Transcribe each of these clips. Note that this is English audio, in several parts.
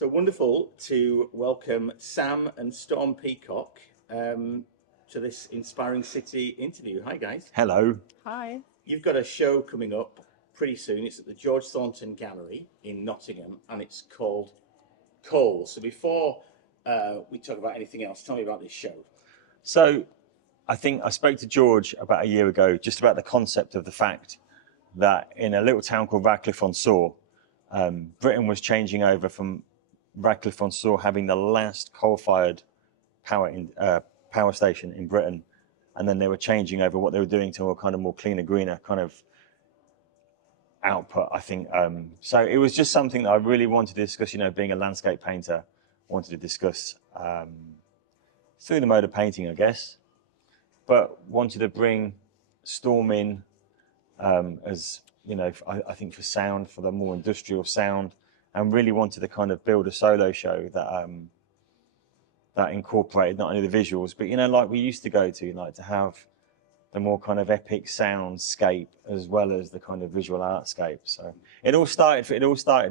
So wonderful to welcome Sam and Storm Peacock to this Inspiring City interview. Hi, guys. Hello. Hi. You've got a show coming up pretty soon. It's at the George Thornton Galley in Nottingham, and it's called Coal. So before we talk about anything else, tell me about this show. So I think I spoke to George about a year ago just about the concept of the fact that in a little town called Radcliffe on Soar, Britain was changing over from Radcliffe on Soar having the last coal-fired power station in Britain, and then they were changing over what they were doing to a kind of more cleaner, greener kind of output, I think. So it was just something that I really wanted to discuss, being a landscape painter, I wanted to discuss through the mode of painting, I guess, but wanted to bring Storm in as, I think for sound, for the more industrial sound, and really wanted to kind of build a solo show that that incorporated not only the visuals, but, like we used to go to, like to have the more kind of epic soundscape as well as the kind of visual artscape. So it all started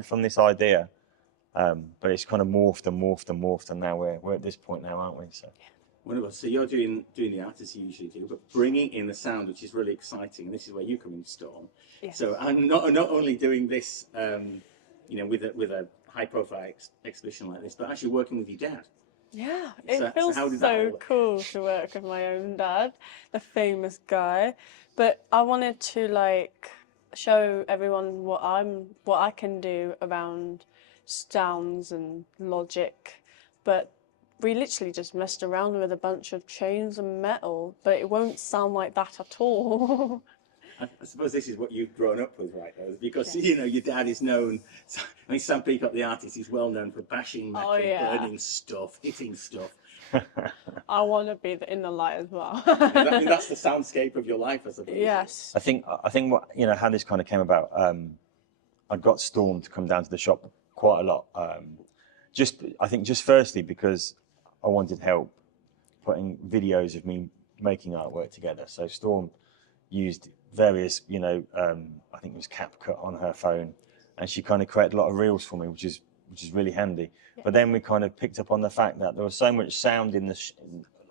from this idea, but it's kind of morphed, and now we're at this point now, aren't we? So. Wonderful. So you're doing the art as you usually do, but bringing in the sound, which is really exciting. And this is where you come in, Storm. Yes. So I'm not only doing this, with a high-profile exhibition like this, but actually working with your dad. Yeah, So it feels how did that so all work? cool to work with my own dad, the famous guy. But I wanted to show everyone what I can do around sounds and logic. But we literally just messed around with a bunch of chains and metal, but it won't sound like that at all. I suppose this is what you've grown up with, right? Though, because Yes. your dad is known. I mean, Sam Peacock, the artist, is well known for bashing metal, burning stuff, hitting stuff. I want to be in the light as well. I mean, that's the soundscape of your life, I suppose. Yes. I think what how this kind of came about. I got Storm to come down to the shop quite a lot. I think firstly because I wanted help putting videos of me making artwork together. So Storm used various, I think it was CapCut on her phone, and she kind of created a lot of reels for me, which is really handy. Yeah. But then we kind of picked up on the fact that there was so much sound in the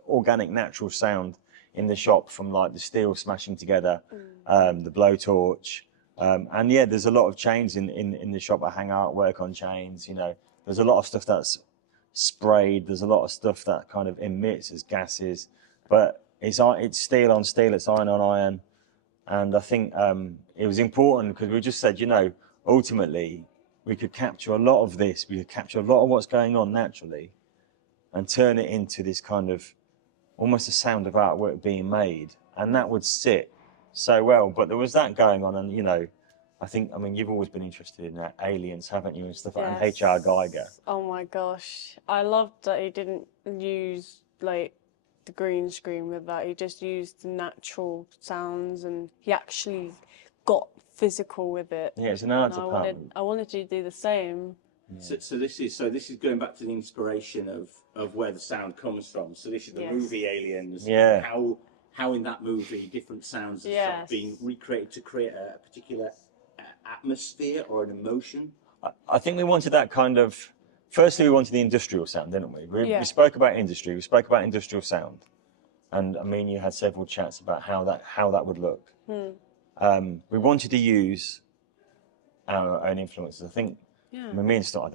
organic, natural sound in the shop from like the steel smashing together, the blowtorch, and yeah, there's a lot of chains in the shop. I hang artwork on chains. There's a lot of stuff that's sprayed. There's a lot of stuff that kind of emits as gases, but it's steel on steel, it's iron on iron. And I think it was important because we just said, ultimately we could capture a lot of this, we could capture a lot of what's going on naturally and turn it into this kind of almost a sound of artwork being made, and that would sit so well. But there was that going on, and I mean, you've always been interested in aliens, haven't you, and stuff like that, and H.R. Geiger. Oh my gosh. I loved that he didn't use the green screen with that. He just used natural sounds, and he actually got physical with it. Yeah, it's an art department. I wanted to do the same. Yeah. So this is going back to the inspiration of where the sound comes from. So this is the movie Aliens. Yeah. How in that movie different sounds are sort of being recreated to create a particular atmosphere or an emotion. I think we wanted that kind of. Firstly, we wanted the industrial sound, didn't we? We spoke about industry. We spoke about industrial sound, and I mean, you had several chats about how that would look. We wanted to use our own influences. I think. Yeah. I mean, me and Storm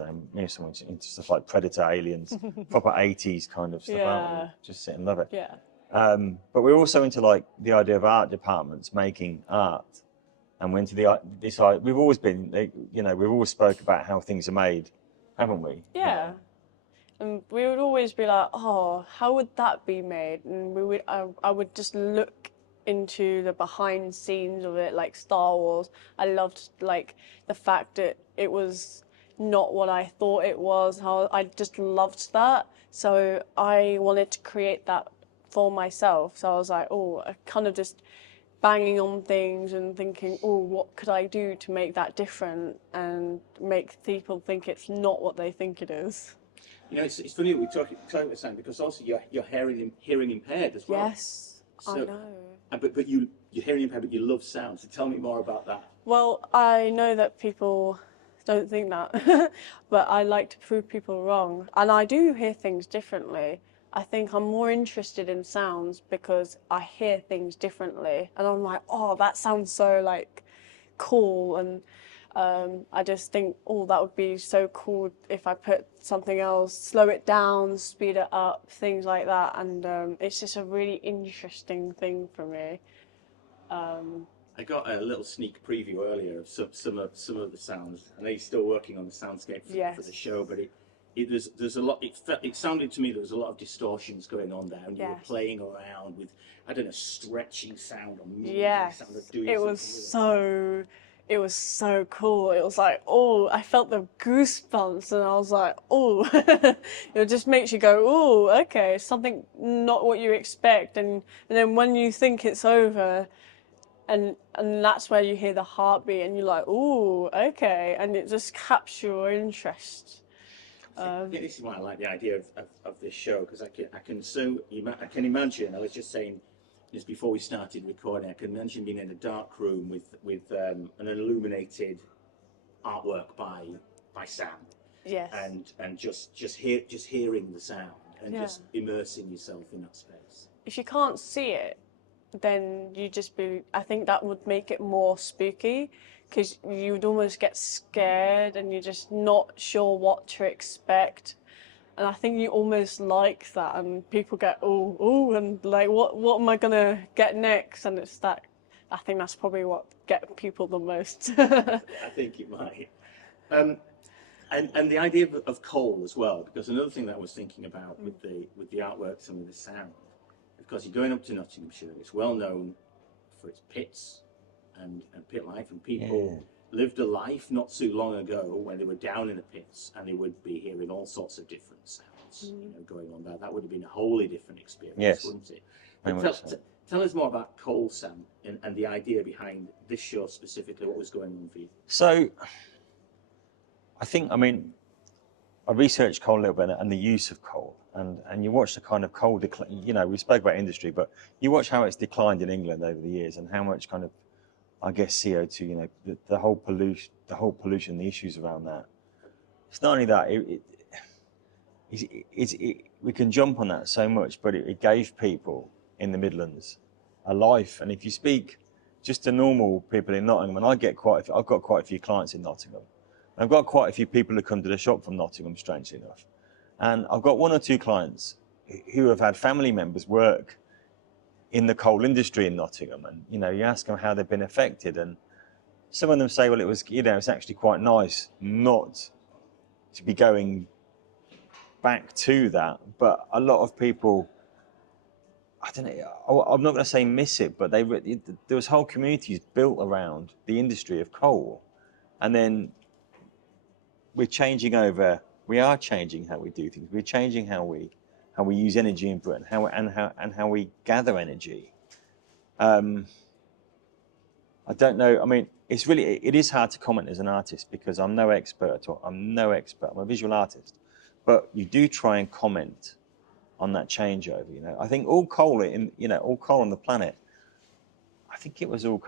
into stuff like Predator, Aliens, proper 80s kind of stuff, aren't we? Just sit and love it. Yeah. But we're also into the idea of art departments making art, and we're into this. We've always been, we've always spoke about how things are made, haven't we? Yeah. And we would always be like, oh, how would that be made? And I would just look into the behind scenes of it, like Star Wars. I loved the fact that it was not what I thought it was. How I just loved that. So I wanted to create that for myself. So I was like, I kind of just banging on things and thinking, what could I do to make that different and make people think it's not what they think it is. It's funny we talk about Sam, because also you're hearing impaired as well. Yes, so, I know. But you're hearing impaired, but you love sound. So tell me more about that. Well, I know that people don't think that. But I like to prove people wrong. And I do hear things differently. I think I'm more interested in sounds because I hear things differently. And I'm like, oh, that sounds so like cool. And I just think, oh, that would be so cool if I put something else, slow it down, speed it up, things like that. And it's just a really interesting thing for me. I got a little sneak preview earlier of some of the sounds. I know you're still working on the soundscape for the Yes. show, but there's a lot. It sounded to me there was a lot of distortions going on there, and you were Yes. playing around with, I don't know, stretching sound or moving Yes, sound or doing it something was with it. so, it was so cool. It was like, oh, I felt the goosebumps, and I was like, oh, it just makes you go, oh, okay, something not what you expect, and then when you think it's over, and that's where you hear the heartbeat, and you're like, oh, okay, and it just captures your interest. Yeah, this is why I like the idea of this show, because I can imagine. I was just saying just before we started recording, I can imagine being in a dark room with an illuminated artwork by Sam, Yes. and just hearing the sound and Yeah. just immersing yourself in that space. If you can't see it, then you just be, I think that would make it more spooky, because you would almost get scared and you're just not sure what to expect. And I think you almost like that, and people get, oh, and like, what am I gonna get next? And it's that, I think that's probably what get people the most. I think it might. And the idea of coal as well, because another thing that I was thinking about with the artworks and with the sound, because you're going up to Nottinghamshire, it's well known for its pits and pit life, and people lived a life not too long ago when they were down in the pits and they would be hearing all sorts of different sounds, going on there. That would have been a wholly different experience, Yes. wouldn't it? Very But much so. tell us more about coal, Sam, and the idea behind this show specifically. What was going on for you? So, I mean, I researched coal a little bit and the use of coal, and you watch the kind of coal decline. You know, we spoke about industry, but you watch how it's declined in England over the years, and how much kind of, I guess, CO2. You know, the whole pollution, the issues around that. It's not only that; we can jump on that so much, but it gave people in the Midlands a life. And if you speak just to normal people in Nottingham, and I've got quite a few clients in Nottingham. I've got quite a few people who come to the shop from Nottingham, strangely enough. And I've got one or two clients who have had family members work in the coal industry in Nottingham. And, you know, you ask them how they've been affected. And some of them say, well, it's actually quite nice not to be going back to that. But a lot of people, I don't know, I'm not going to say miss it, but there was whole communities built around the industry of coal. And then we are changing how we do things. We're changing how we use energy in Britain, how we gather energy. I don't know. I mean, it is hard to comment as an artist, because I'm no expert. I'm a visual artist, but you do try and comment on that changeover. You know, I think all coal on the planet, I think it was all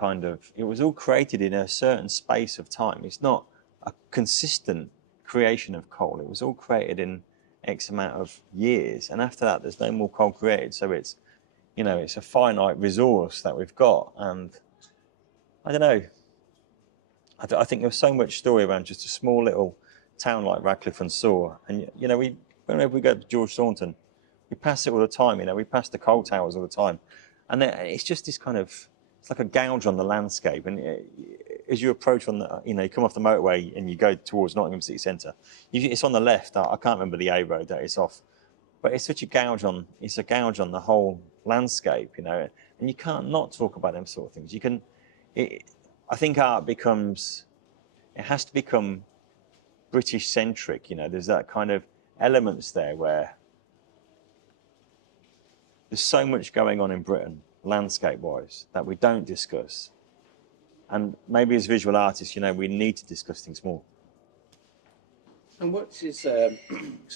created in a certain space of time. It's not a consistent creation of coal. It was all created in X amount of years, and after that there's no more coal created. So it's a finite resource that we've got. And I don't know, I think there's so much story around just a small little town like Radcliffe and Soar. And whenever we go to George Thornton, we pass it all the time. We pass the coal towers all the time, and it's just this kind of, it's like a gouge on the landscape. And as you approach you come off the motorway and you go towards Nottingham city centre, it's on the left. I can't remember the A road that it's off, but it's such a gouge on the whole landscape, and you can't not talk about them sort of things. I think art has to become British centric. There's that kind of elements there where there's so much going on in Britain, landscape wise, that we don't discuss. And maybe as visual artists, we need to discuss things more. And what's his? So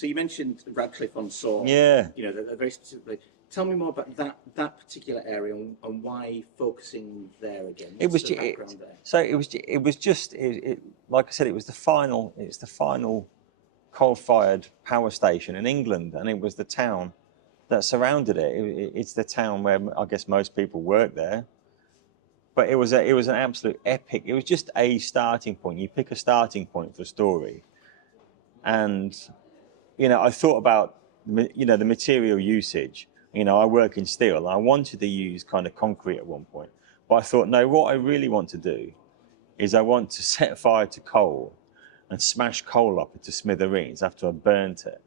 you mentioned Radcliffe on Soar. Yeah. Very specifically. tell me more about that particular area and why focusing there again. It What's was the background there? so it was just like I said, it was the final coal-fired power station in England, and it was the town that surrounded it. It's the town where I guess most people work there. But it was an absolute epic. It was just a starting point. You pick a starting point for a story, and I thought about the material usage. I work in steel, and I wanted to use kind of concrete at one point, but I thought, no, what I really want to do is I want to set fire to coal and smash coal up into smithereens after I burnt it,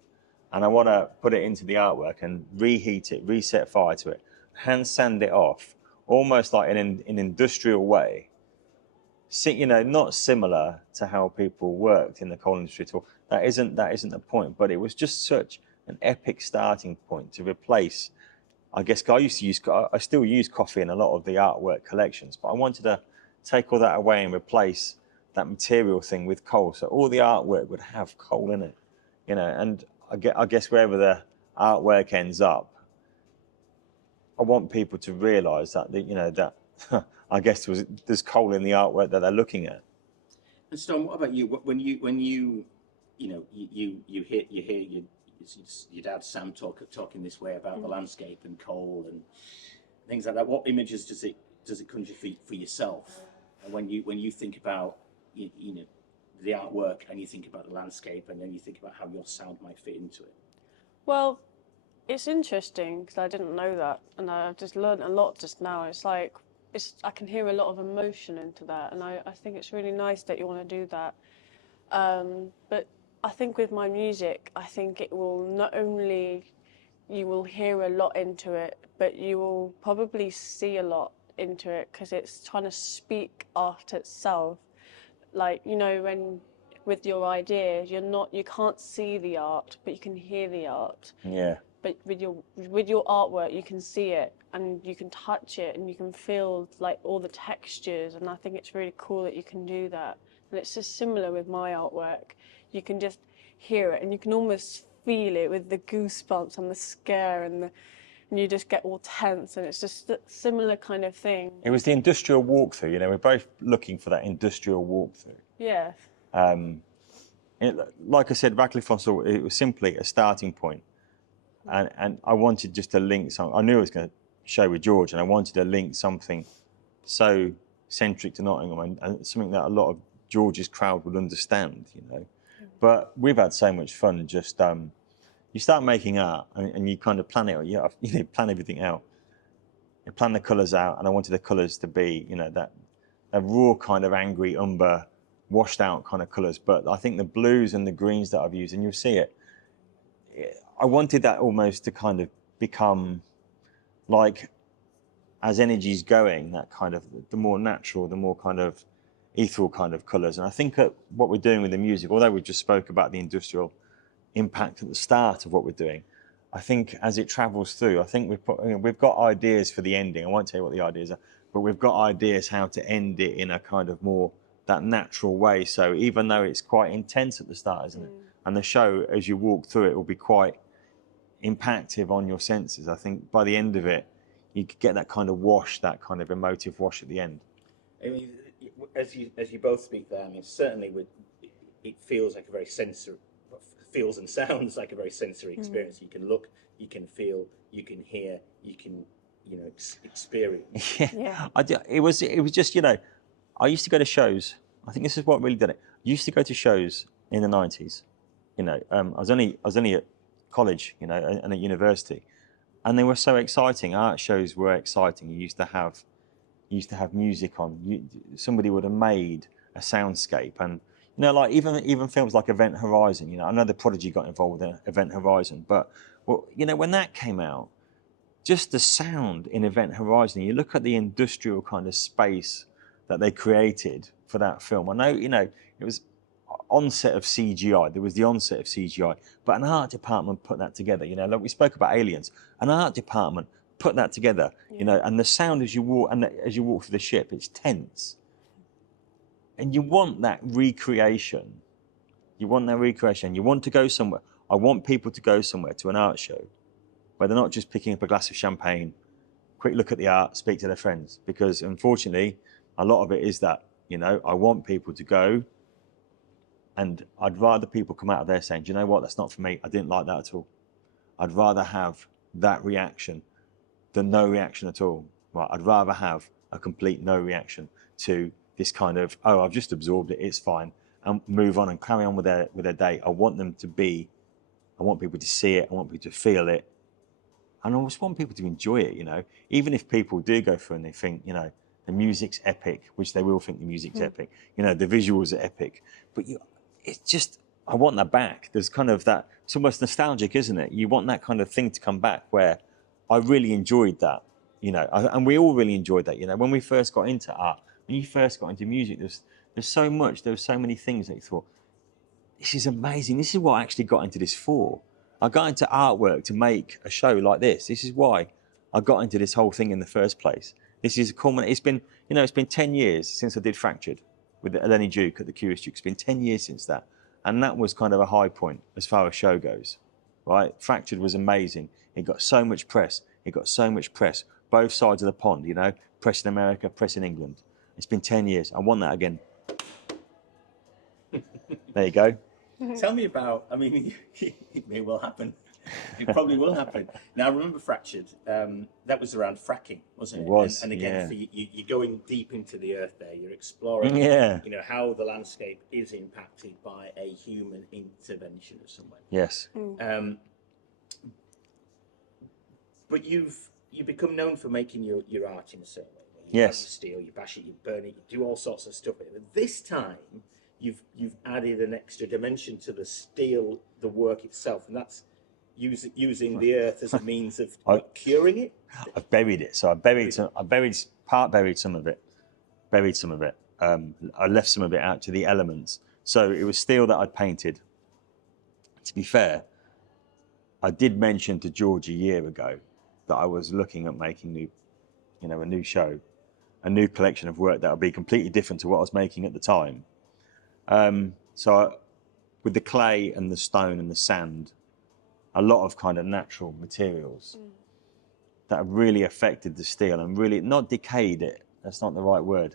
and I want to put it into the artwork and reheat it, reset fire to it, hand sand it off, almost like in an industrial way. Not similar to how people worked in the coal industry at all. That isn't the point. But it was just such an epic starting point to replace. I guess I still use coffee in a lot of the artwork collections, but I wanted to take all that away and replace that material thing with coal. So all the artwork would have coal in it, And I guess wherever the artwork ends up, I want people to realise that that I guess there's coal in the artwork that they're looking at. And Storm, what about you? When you hear your dad Sam talking this way about the landscape and coal and things like that, what images does it conjure for yourself? And when you think about the artwork and you think about the landscape and then you think about how your sound might fit into it? Well, it's interesting because I didn't know that, and I've just learned a lot just now. It's like I can hear a lot of emotion into that, and I think it's really nice that you want to do that. But I think with my music, I think it will not only you will hear a lot into it, but you will probably see a lot into it because it's trying to speak art itself. Like when with your idea, you can't see the art, but you can hear the art. Yeah. But with your artwork, you can see it and you can touch it and you can feel like all the textures. And I think it's really cool that you can do that. And it's just similar with my artwork. You can just hear it and you can almost feel it with the goosebumps and the scare and you just get all tense. And it's just a similar kind of thing. It was the industrial walkthrough. We're both looking for that industrial walkthrough. Yeah. Like I said, Radcliffe on Soar, it was simply a starting point. And I wanted just to link something. I knew I was going to show with George, and I wanted to link something so centric to Nottingham and something that a lot of George's crowd would understand, But we've had so much fun. Just you start making art, and you kind of plan it. You plan everything out. You plan the colours out, and I wanted the colours to be, that raw kind of angry umber, washed out kind of colours. But I think the blues and the greens that I've used, and you'll see it. I wanted that almost to kind of become like, as energy's going, that kind of the more natural, the more kind of ethereal kind of colours. And I think what we're doing with the music, although we just spoke about the industrial impact at the start of what we're doing, I think as it travels through, I think we've got ideas for the ending. I won't tell you what the ideas are, but we've got ideas how to end it in a kind of more that natural way. So even though it's quite intense at the start, isn't it? And the show, as you walk through it, will be quite impactful on your senses. I think by the end of it, you could get that kind of wash, that kind of emotive wash at the end. I mean, as you both speak there, I mean, certainly it feels like a very feels and sounds like a very sensory experience. You can look, you can feel, you can hear, you can, experience. Yeah. It was just, I used to go to shows. I think this is what really did it. I used to go to shows in the 90s. I was only at college, and at university, and they were so exciting. Art shows were exciting. You used to have music on. Somebody would have made a soundscape, and like even films like Event Horizon. I know the Prodigy got involved in Event Horizon, but when that came out, just the sound in Event Horizon. You look at the industrial kind of space that they created for that film. I know, it was onset of CGI. There was the onset of CGI, but an art department put that together. Like we spoke about aliens, an art department put that together. And the sound as you walk through the ship, it's tense, and you want that recreation. You want to go somewhere. I want people to go somewhere to an art show, where they're not just picking up a glass of champagne, quick look at the art, speak to their friends. Because unfortunately, a lot of it is that, you know, I want people to go, and I'd rather people come out of there saying, do you know what, that's not for me, I didn't like that at all. I'd rather have that reaction than no reaction at all. Right? I'd rather have a complete no reaction to this kind of, oh, I've just absorbed it, it's fine, and move on and carry on with their day. I want them to be, I want people to see it, I want people to feel it, and I just want people to enjoy it, you know. Even if people do go through and they think, you know, the music's epic, which they will think the music's epic, you know, the visuals are epic, but it's just, I want that back. There's kind of that, it's almost nostalgic, isn't it? You want that kind of thing to come back where I really enjoyed that, you know, and we all really enjoyed that, you know. When we first got into art, when you first got into music, there's so much, there were so many things that you thought, this is amazing. This is what I actually got into this for. I got into artwork to make a show like this. This is why I got into this whole thing in the first place. This is a common, it's been, you know, it's been 10 years since I did Fractured with Eleni Duke at the Curious Duke. It's been 10 years since that. And that was kind of a high point as far as show goes, right? Fractured was amazing. It got so much press. It got so much press. Both sides of the pond, you know, press in America, press in England. It's been 10 years. I want that again. There you go. Tell me about, I mean, it may well happen. It probably will happen. Now, I remember Fractured, that was around fracking, wasn't it? It was, and again, yeah. for you're going deep into the earth there. You're exploring, Yeah. you know, how the landscape is impacted by a human intervention of some way. Yes. But you become known for making your art in a certain way. Yes. You steel, you bash it, you burn it, you do all sorts of stuff with it. But this time, you've added an extra dimension to the steel, the work itself, and that's using the earth as a means of curing it. I've buried it. So I buried some of it. I left some of it out to the elements. So it was steel that I'd painted. To be fair, I did mention to George a year ago that I was looking at making a new show, a new collection of work that would be completely different to what I was making at the time. With the clay and the stone and the sand, a lot of kind of natural materials that have really affected the steel and really not decayed it. That's not the right word,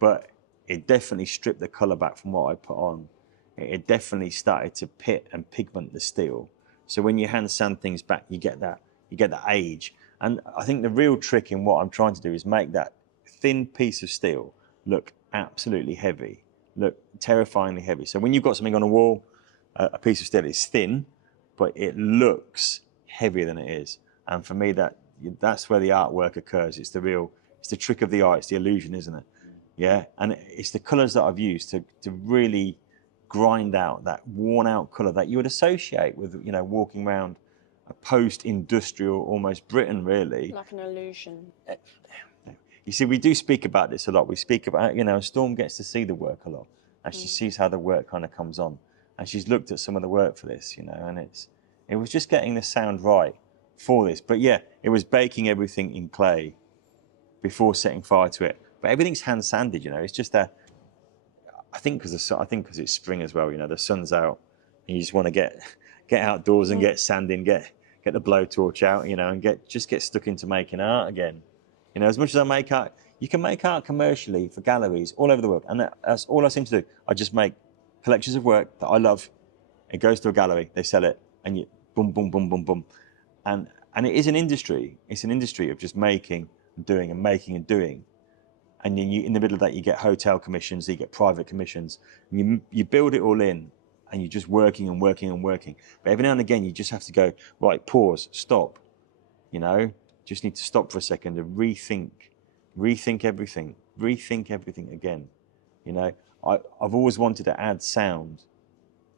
but it definitely stripped the colour back from what I put on. It definitely started to pit and pigment the steel. So when you hand sand things back, you get that age. And I think the real trick in what I'm trying to do is make that thin piece of steel look absolutely heavy, look terrifyingly heavy. So when you've got something on a wall, a piece of steel is thin, but it looks heavier than it is. And for me, that's where the artwork occurs. It's the trick of the art. It's the illusion, isn't it? Yeah. And it's the colours that I've used to really grind out that worn out colour that you would associate with, you know, walking around a post-industrial, almost Britain, really. Like an illusion. You see, we do speak about this a lot. We speak about, you know, Storm gets to see the work a lot, and she sees how the work kind of comes on. And she's looked at some of the work for this, you know, and it was just getting the sound right for this. But yeah, it was baking everything in clay before setting fire to it. But everything's hand sanded, you know. It's just that, I think because it's spring as well, you know, the sun's out, and you just want to get outdoors and get sand in, get the blowtorch out, you know, and get stuck into making art again. You know, as much as I make art, you can make art commercially for galleries all over the world, and that's all I seem to do. I just make collections of work that I love. It goes to a gallery, they sell it, and you boom, boom, boom, boom, boom, and it is an industry. It's an industry of just making and doing and making and doing. And then in the middle of that, you get hotel commissions, you get private commissions, and you build it all in, and you're just working and working and working. But every now and again, you just have to go, right, pause, stop, you know, just need to stop for a second and rethink everything again. You know, I've always wanted to add sound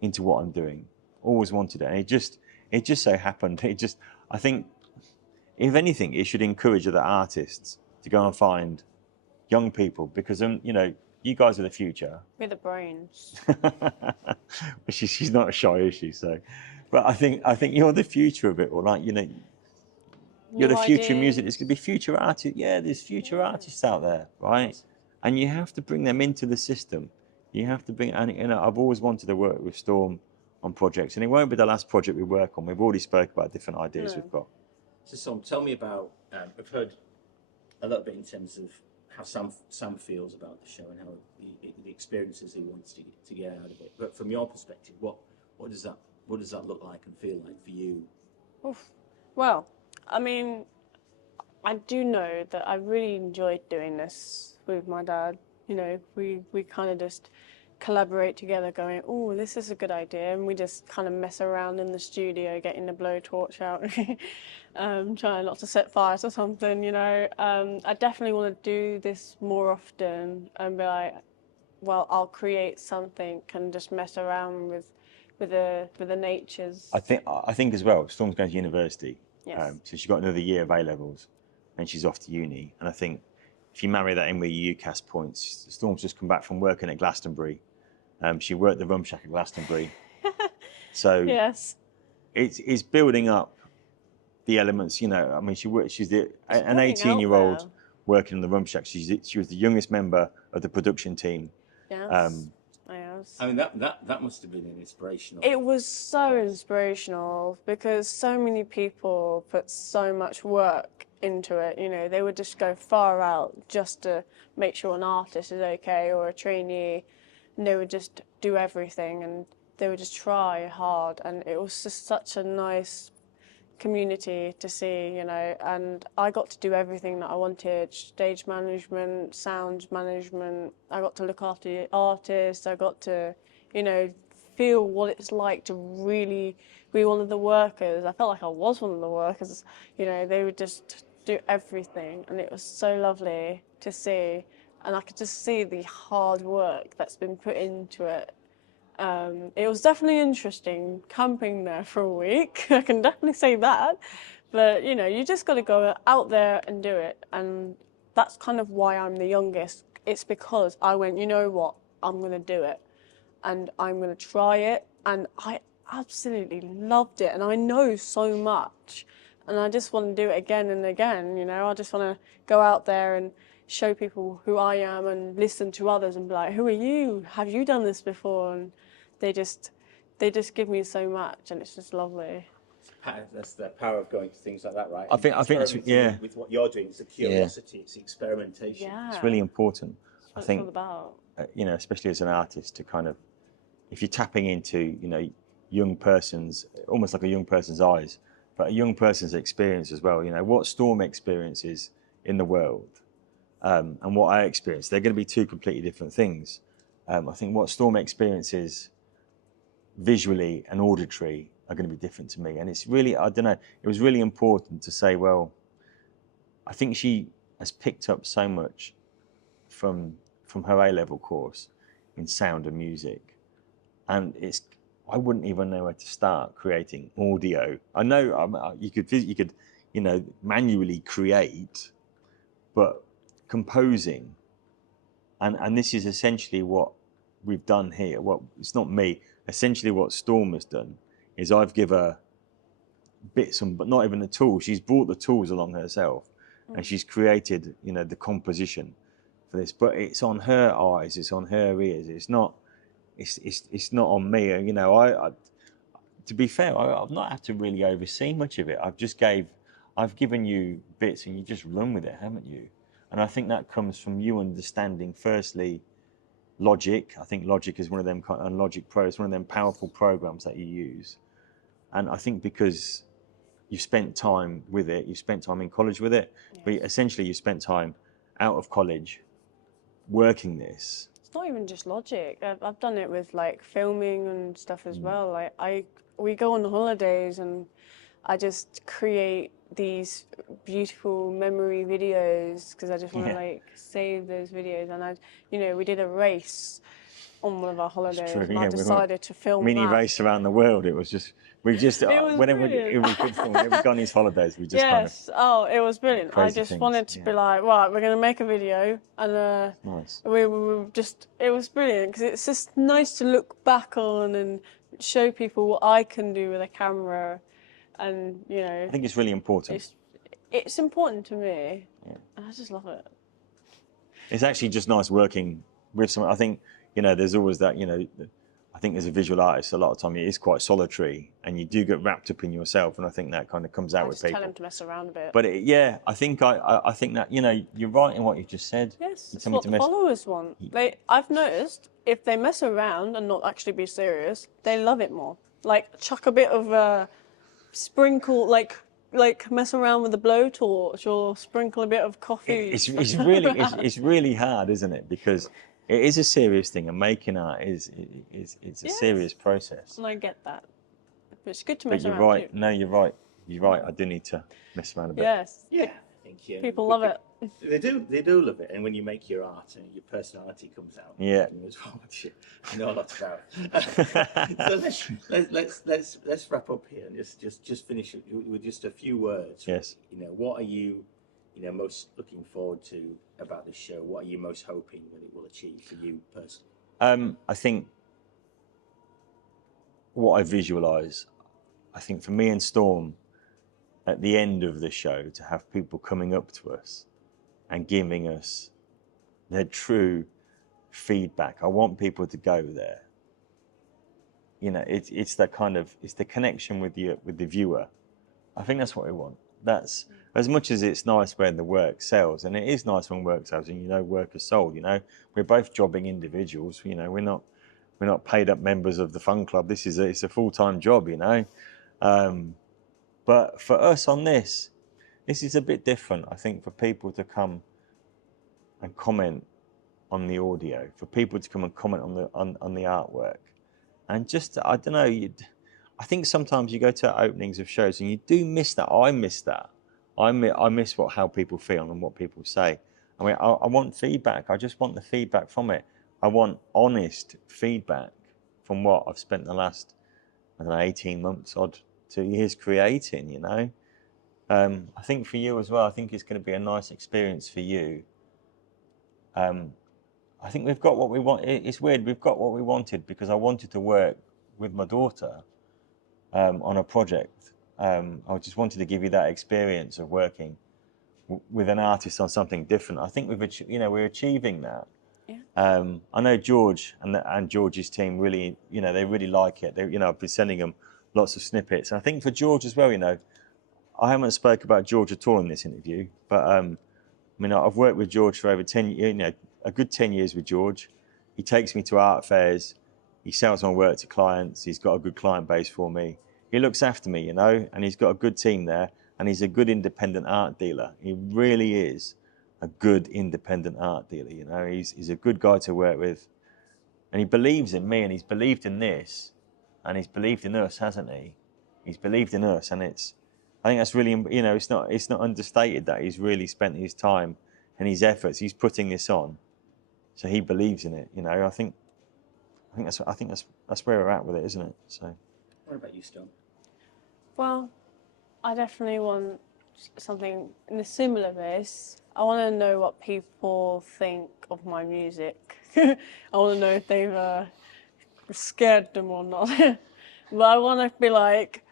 into what I'm doing, always wanted it. And it just so happened, I think, if anything, it should encourage other artists to go and find young people, because you know, you guys are the future. We're the brains. She's not shy, is she? So, but I think you're the future of it all. Like, you know, you're the future of music. There's going to be future artists. Yeah, there's future artists out there, right? And you have to bring them into the system. You have to bring, and you know, I've always wanted to work with Storm on projects, and it won't be the last project we work on. We've already spoke about different ideas we've got. So, Sam, tell me about. I've heard a little bit in terms of how Sam feels about the show and how the experiences he wants to get out of it. But from your perspective, what does that look like and feel like for you? Oof. Well, I mean, I do know that I really enjoyed doing this with my dad. You know, we kind of just collaborate together going, oh, this is a good idea. And we just kind of mess around in the studio, getting the blowtorch out, trying not to set fires or something, you know. I definitely want to do this more often and be like, well, I'll create something and just mess around with the natures. I think as well, Storm's going to university. Yes. So she's got another year of A-levels and she's off to uni. And I think if you marry that in with your UCAS points, Storm's just come back from working at Glastonbury. She worked the rum shack at Glastonbury. So yes, it's building up the elements, you know. I mean, she's an 18-year-old working in the rum shack. She was the youngest member of the production team. Yes. I mean, that must have been an inspirational. It was so inspirational because so many people put so much work into it. You know, they would just go far out just to make sure an artist is okay or a trainee, and they would just do everything and they would just try hard. And it was just such a nice community to see, you know, and I got to do everything that I wanted: stage management, sound management. I got to look after the artists. I got to, you know, feel what it's like to really be one of the workers. I felt like I was one of the workers, you know. They would just do everything and it was so lovely to see, and I could just see the hard work that's been put into it. It was definitely interesting camping there for a week. I can definitely say that. But, you know, you just got to go out there and do it. And that's kind of why I'm the youngest. It's because I went, you know what, I'm going to do it. And I'm going to try it. And I absolutely loved it. And I know so much. And I just want to do it again and again, you know. I just want to go out there and show people who I am and listen to others and be like, who are you? Have you done this before? And they just give me so much, and it's just lovely. That's the power of going to things like that, right? I think it's, yeah. With what you're doing, it's the curiosity, it's the experimentation. Yeah, it's really important. That's I think, what it's all about. You know, especially as an artist, to kind of, if you're tapping into, you know, young person's, almost like a young person's eyes, but a young person's experience as well. You know, what Storm experiences in the world, and what I experience, they're going to be two completely different things. I think what Storm experiences visually and auditory are going to be different to me, and it's really, I don't know, it was really important to say, well, I think she has picked up so much from her A-level course in sound and music, and I wouldn't even know where to start creating audio. I know you could you know, manually create, but composing, and this is essentially what we've done here. What, it's not me. Essentially, what Storm has done is I've given her bits, but not even the tools. She's brought the tools along herself, and she's created, you know, the composition for this. But it's on her eyes, it's on her ears. It's not on me. You know, I to be fair, I've not had to really oversee much of it. I've given you bits, and you just run with it, haven't you? And I think that comes from you understanding, firstly, Logic. I think Logic is one of them, and Logic Pro is one of them powerful programs that you use. And I think because you've spent time with it, you've spent time in college with it, yes. But essentially you spent time out of college working this. It's not even just Logic. I've done it with like filming and stuff as well. Like we go on holidays and I just create these beautiful memory videos because I just want to like save those videos. And we did a race on one of our holidays, and I decided to film mini that. race around the world. It was just whenever it was good fun. Whenever we go on these holidays, we just it was brilliant. I just wanted to be like, right, we're going to make a video, and nice. we just, it was brilliant because it's just nice to look back on and show people what I can do with a camera. And, you know, I think it's really important. It's important to me, and I just love it. It's actually just nice working with someone. I think, you know, there's always that, you know, I think as a visual artist, a lot of time it is quite solitary, and you do get wrapped up in yourself, and I think that kind of comes out I with just people. tell him to mess around a bit. But I think I think that, you know, you're right in what you've just said. Yes, You it's tell me what to the mess- followers want. I've noticed if they mess around and not actually be serious, they love it more. Like chuck a bit of sprinkle, like mess around with a blowtorch or sprinkle a bit of coffee. It's really hard, isn't it? Because it is a serious thing, and making art is a Yes. serious process. And I get that. But it's good to But mess you're around right. too. No, you're right. You're right. I do need to mess around a bit. Yes. Yeah, I think People love it. They do love it, and when you make your art, and your personality comes out. Yeah. As well, which you know a lot about. So let's wrap up here and just finish with just a few words. Yes. You know, what are you most looking forward to about this show? What are you most hoping that it will achieve for you personally? I think what I visualise, I think for me and Storm, at the end of the show, to have people coming up to us and giving us their true feedback. I want people to go there. You know, it's that kind of, it's the connection with the viewer. I think that's what we want. That's, as much as it's nice when the work sells, and it is nice when work sells, and work is sold. We're both jobbing individuals. We're not paid up members of the fun club. It's a full-time job. But for us on this is a bit different. I think for people to come and comment on the audio, for people to come and comment on the artwork, and just, I don't know, I think sometimes you go to openings of shows and you do miss that. I miss that. I miss how people feel and what people say. I mean, I want feedback. I just want the feedback from it. I want honest feedback from what I've spent the last, 18 months, 2 years creating, I think for you as well, I think it's going to be a nice experience for you. I think we've got what we want. It's weird, we've got what we wanted, because I wanted to work with my daughter on a project. I just wanted to give you that experience of working with an artist on something different. I think we're achieving that. Yeah. I know George and George's team really, they really like it. I've been sending them lots of snippets. And I think for George as well, I haven't spoke about George at all in this interview, but I've worked with George for over 10 years, a good 10 years with George. He takes me to art fairs. He sells my work to clients. He's got a good client base for me. He looks after me, and he's got a good team there, and he's a good independent art dealer. He really is a good independent art dealer, He's a good guy to work with, and he believes in me, and he's believed in this, and he's believed in us, hasn't he? He's believed in us, and I think that's really, it's not understated that he's really spent his time and his efforts. He's putting this on, so he believes in it. I think that's where we're at with it, isn't it? So, What about you, Storm? Well, I definitely want something in a similar vein. I want to know what people think of my music. I want to know if they've scared them or not. But I want to be like,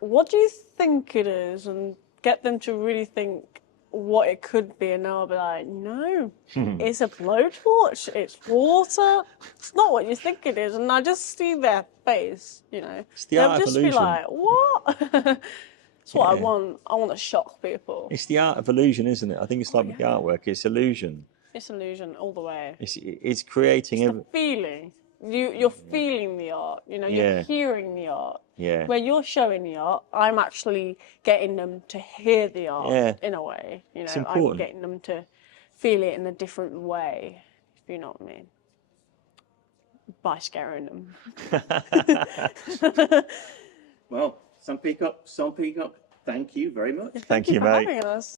what do you think it is? And get them to really think what it could be. And I'll be like, no, it's a blowtorch, it's water, it's not what you think it is. And I just see their face, It's the They'll art of just illusion. be like, what? That's what I want. I want to shock people. It's the art of illusion, isn't it? I think it's like with the artwork. It's illusion. It's illusion all the way. It's creating. It's the feeling. You're feeling the art. You're hearing the art. Yeah. Where you're showing the art, I'm actually getting them to hear the art in a way. It's I'm important. getting them to feel it in a different way, if you know what I mean. By scaring them. Well, Sam Peacock, thank you very much. Thank you, for mate. having us.